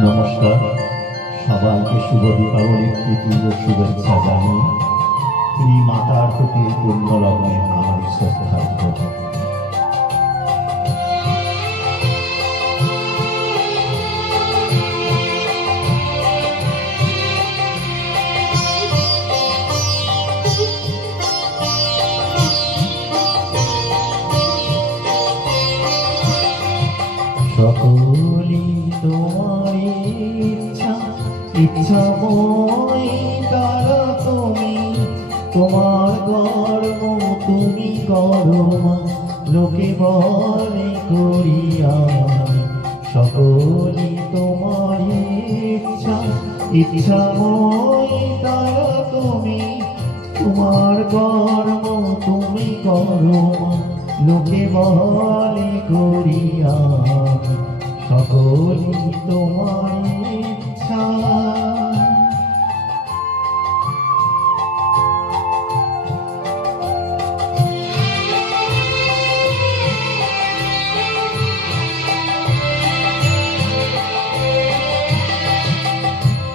নমস্কার, সবাইকে শুভ দীপাবলির প্রীতি ও শুভেচ্ছা জানিয়ে শ্রী মাতার প্রতি পূর্ণ লগ্নে আমার শ্রদ্ধার্ঘ। সকলি তোমার ইচ্ছাময় তারা তুমি, তোমার কর্ম তুমি করো মা, লোকে বলে করিয়া। সকলি তোমার ইচ্ছাময় তারা তুমি, তোমার কর্ম তুমি করো মা, লোকে বলে করিয়া। সকলি তোমার ইচ্ছা।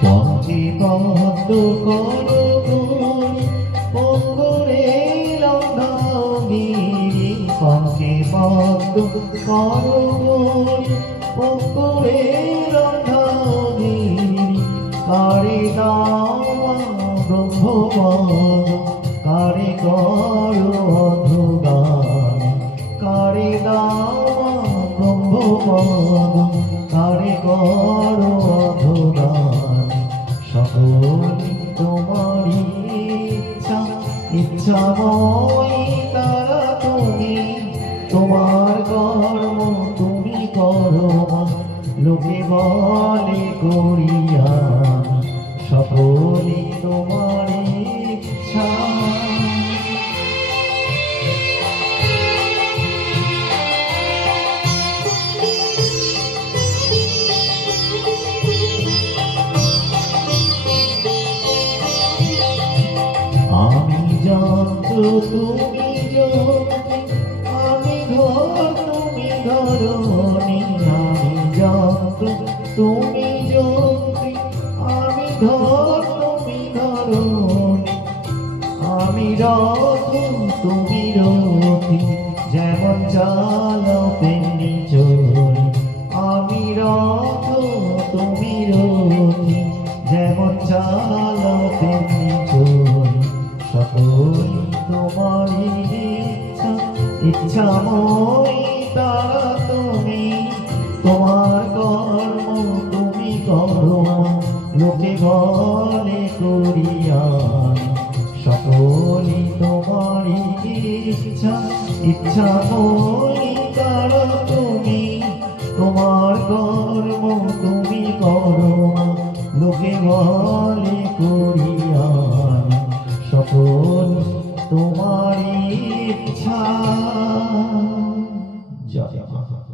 পথে পদ্ম করো তুমি, পঙ্গরে লঙ্ঘগিরি। পথে পদ্ম করো তুমি, পঙ্গরে লঙ্ঘগিরি। কারে দাও ব্রহ্মপদ, কারে করো অধোগান। কারে দাও ব্রহ্মপদ, কারে করো অধোগান। সকলি তোমারই ইচ্ছাময় তারা তুমি, তোমার কর্ম তুমি করো মা, লোকে বলে করিয়া। সকলি তোমার ইচ্ছা। আমি যন্ত্র তুমি যন্ত্রী, আমি ঘর তুমি ধরণী। আমি যন্ত্র তুমি যন্ত্রী, আমি ঘর তুমি ধরণী। আমি রথ তুমি রথী, যেমন চালাও তেমনি চলি। আমি রথ তুমি রথী, যেমন চালাও তেমনি চলি। সকলি তোমার ইচ্ছাময় তারা তুমি, তোমার কর্ম তুমি করো লোকে বলে করিয়া। সকলি তোমার ইচ্ছাময় তারা তুমি, তোমার কর্ম তুমি করো লোকে বলে